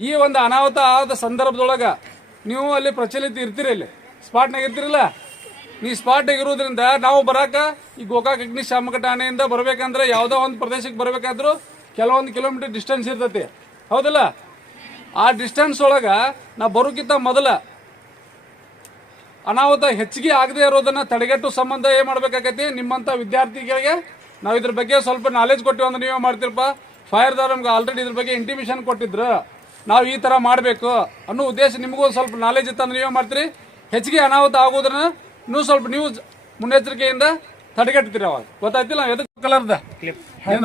ಈ ಒಂದು ಅನಾಹುತ ಆದ ಸಂದರ್ಭದೊಳಗ ನೀವು ಅಲ್ಲಿ ಪ್ರಚಲಿತ ಇರ್ತೀರಿ ಇಲ್ಲಿ ಸ್ಪಾಟ್ನಾಗ ಇರ್ತಿರಲ್ಲ? ನೀ ಸ್ಪಾಟ್ನಾಗ ಇರೋದ್ರಿಂದ ನಾವು ಬರಾಕ ಈ ಗೋಕಾಕ್ ಅಗ್ನಿಶಾಮಕ ಠಾಣೆಯಿಂದ ಬರ್ಬೇಕಂದ್ರೆ ಯಾವುದೋ ಒಂದು ಪ್ರದೇಶಕ್ಕೆ ಬರ್ಬೇಕಾದ್ರೂ ಕೆಲವೊಂದು ಕಿಲೋಮೀಟರ್ ಡಿಸ್ಟೆನ್ಸ್ ಇರ್ತೈತಿ. ಹೌದಲ್ಲ? ಆ ಡಿಸ್ಟೆನ್ಸ್ ಒಳಗ ನಾ ಬರೋಕ್ಕಿಂತ ಮೊದಲ ಅನಾಹುತ ಹೆಚ್ಚಿಗೆ ಆಗದೆ ಇರೋದನ್ನ ತಡೆಗಟ್ಟು ಸಂಬಂಧ ಏನ್ ಮಾಡ್ಬೇಕಾಗೈತಿ? ನಿಮ್ಮಂತ ವಿದ್ಯಾರ್ಥಿಗಳಿಗೆ ನಾವು ಇದ್ರ ಬಗ್ಗೆ ಸ್ವಲ್ಪ ನಾಲೆಜ್ ಕೊಟ್ಟಿವಿ ಅಂದ್ರೆ ನೀವೇ ಮಾಡ್ತಿರಪ್ಪ. ಫೈರ್ದವ್ರು ನಮ್ಗೆ ಆಲ್ರೆಡಿ ಇದ್ರ ಬಗ್ಗೆ ಇಂಟಿಮೇಷನ್ ಕೊಟ್ಟಿದ್ರು. ನಾವು ಈ ತರ ಮಾಡಬೇಕು ಅನ್ನೋ ಉದ್ದೇಶ ನಿಮಗೂ ಸ್ವಲ್ಪ ನಾಲೆಜ್ ಇತ್ತಂದ್ರೆ ನೀವೇ ಮಾಡ್ತೀರಿ. ಹೆಚ್ಚಿಗೆ ಅನಾಹುತ ಆಗೋದನ್ನ ನೀವು ಸ್ವಲ್ಪ ನೀವು ಮುನ್ನೆಚ್ಚರಿಕೆಯಿಂದ ತಡೆಗಟ್ತೀರಿ ಅವಾಗ. ಗೊತ್ತಾಯ್ತಿಲ್ಲ? ಎದಕ್ಕೆ ಕಲರ್ದ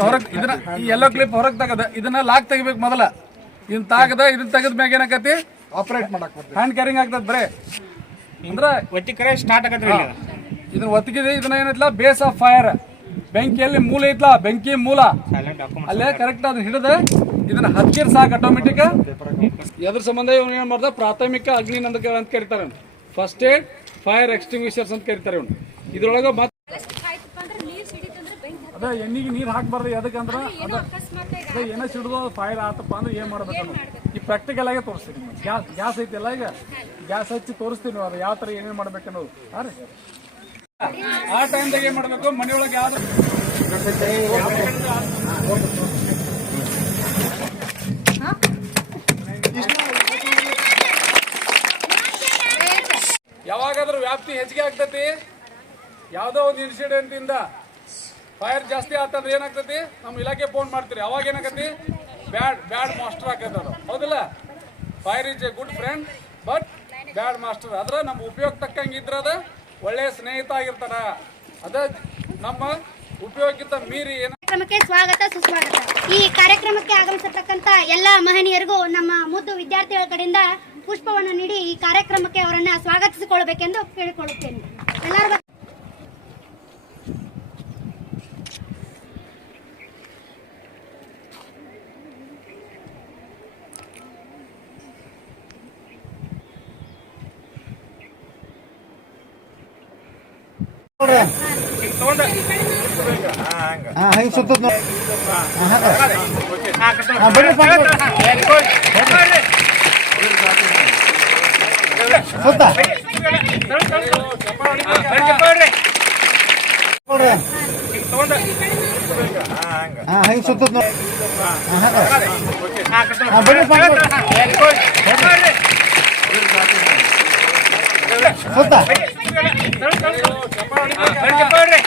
ಹೊರಗೆ ಇದನ್ನ ಈ ಎಲ್ಲೋ ಕ್ಲಿಪ್ ಹೊರಗೆ ತೆಗದ. ಇದನ್ನ ಲಾಕ್ ತೆಗಿಬೇಕು ಮೊದಲ. ಇದನ್ನ ತಾಗದ ಇದನ್ನ ತೆಗದ ಮ್ಯಾಗ ಏನಾಕತಿ? ಆಪರೇಟ್ ಮಾಡಕ್ ಹ್ಯಾಂಡ್ ಕ್ಯಾರಿಂಗ್ ಆಗ್ತದ ಬರೇ. ಅಂದ್ರೆ ಒತ್ತಿ ಕರೆ ಸ್ಟಾರ್ಟ್ ಆಗತ್ರಿ ಇಲ್ಲಿ. ಇದನ್ನ ಒತ್ತಿಗಿದೆ ಇದನ್ನ ಏನೈತ್ಲ? ಬೇಸ್ ಆಫ್ ಫೈರ್ ಬೆಂಕಿಯಲ್ಲಿ ಮೂಲ ಐತ್ಲ ಬೆಂಕಿ ಮೂಲ. ಅಲ್ಲೇ ಕರೆಕ್ಟ್ ಅದನ್ನ ಹಿಡಿದ ಇದನ್ನ ಹತ್ತಿರ ಸಾಕು ಆಟೋಮೆಟಿಕ್ ಎದ್ರ ಸಂಬಂಧ ಇವ್ನು ಏನ್ ಮಾಡ್ದ? ಪ್ರಾಥಮಿಕ ಅಗ್ನಿ ನಂದಕ ಅಂತ ಕರೀತಾರೆ ಫಸ್ಟ್ ಏಡ್ ಫೈರ್ ಎಕ್ಸ್ಟಿಂಗ್ವಿಷರ್ಸ್ ಅಂತ ಕರೀತಾರೆ ಇವ್ನು. ಇದ್ರೊಳಗ ಮತ್ತೆ ಅದ ಎಣ್ಣಿಗೆ ನೀರು ಹಾಕ್ಬಾರ್ದು ಆಗಿ ಅದ ಏನೋ ಸಿಡಿದು ಫೈರ್ ಆತಪ್ಪ ಅಂದ್ರೆ ಏನ್ ಮಾಡ್ಬೇಕು ಈ ಪ್ರಾಕ್ಟಿಕಲ್ ಆಗಿ ತೋರಿಸ್ತೀನಿ. ಗ್ಯಾಸ್ ಗ್ಯಾಸ್ ಐತಿಲ್ಲ ಈಗ? ಗ್ಯಾಸ್ ಹಚ್ಚಿ ತೋರಿಸ್ತೀನಿ ಅದು ಯಾವ ತರ ಏನೇನು ಮಾಡ್ಬೇಕು ಅನ್ನೋದು. ಹಾಂ ರೀ? ಆ ಟೈಮ್ದಾಗ ಏನ್ ಮಾಡ್ಬೇಕು? ಮನೆಯೊಳಗೆ ಯಾವ್ದು ಯಾವಾಗಾದ್ರೂ ವ್ಯಾಪ್ತಿ ಹೆಚ್ಚಿಗೆ ಆಗ್ತತಿ? ಯಾವ್ದೋ ಒಂದು ಇನ್ಸಿಡೆಂಟ್ ಇಂದ ಫೈರ್ ಜಾಸ್ತಿ ಆತಂದ್ರೆ ಏನಾಗ್ತತಿ? ನಮ್ಮ ಇಲಾಖೆ ಫೋನ್ ಮಾಡ್ತೀರಿ. ಅವಾಗ ಏನಾಗತಿ? ಬ್ಯಾಡ್ ಬ್ಯಾಡ್ ಮಾಸ್ಟರ್ ಆಕೈತೆ ಅದು. ಹೌದಿಲ್ಲ? Fire is a good friend, but bad master. ಆದ್ರೆ ನಮ್ಮ ಉಪಯೋಗ ತಕ್ಕಂಗೆ ಇದ್ರದ ಒಳ್ಳೆಯ ಸ್ನೇಹಿತ ಆಗಿರ್ತಾರ. ಅದ ನಮ್ಮ ಉಪಯೋಗಿತ ಮೀರಿ ಏನ ಕಾರ್ಯಕ್ರಮಕ್ಕೆ ಸ್ವಾಗತ, ಸುಸ್ವಾಗತ. ಈ ಕಾರ್ಯಕ್ರಮಕ್ಕೆ ಆಗಮಿಸತಕ್ಕಂತ ಎಲ್ಲ ಮಹನೀಯರಿಗೂ ನಮ್ಮ ಮುದ್ದು ವಿದ್ಯಾರ್ಥಿಗಳ ಕಡೆಯಿಂದ ಪುಷ್ಪವನ್ನು ನೀಡಿ ಈ ಕಾರ್ಯಕ್ರಮಕ್ಕೆ ಅವರನ್ನ ಸ್ವಾಗತಿಸಿಕೊಳ್ಳಬೇಕೆಂದು ಕೇಳಿಕೊಳ್ಳುತ್ತೇನೆ. ಎಲ್ಲರಿಗೂ ನೋಡ್ರಿ ಹಿಂಗ್ ತಗೊಂಡ ಹಾ ಹಿಂಗ್ ಸುತ್ತದ ನೋಡಿ ಹಾ, ಹಾ, ಬರ್ರಿ, ಬರ್ರಿ, ಬರ್ರಿ. Very good. ಬರ್ರಿ. ಸುತ್ತ ಬರ್ರಿ, ಬರ್ರಿ. ನೋಡ್ರಿ ಹಿಂಗ್ ತಗೊಂಡ ಹಾ ಹಿಂಗ್ ಸುತ್ತದ ನೋಡಿ ಹೋಗ್ರಿ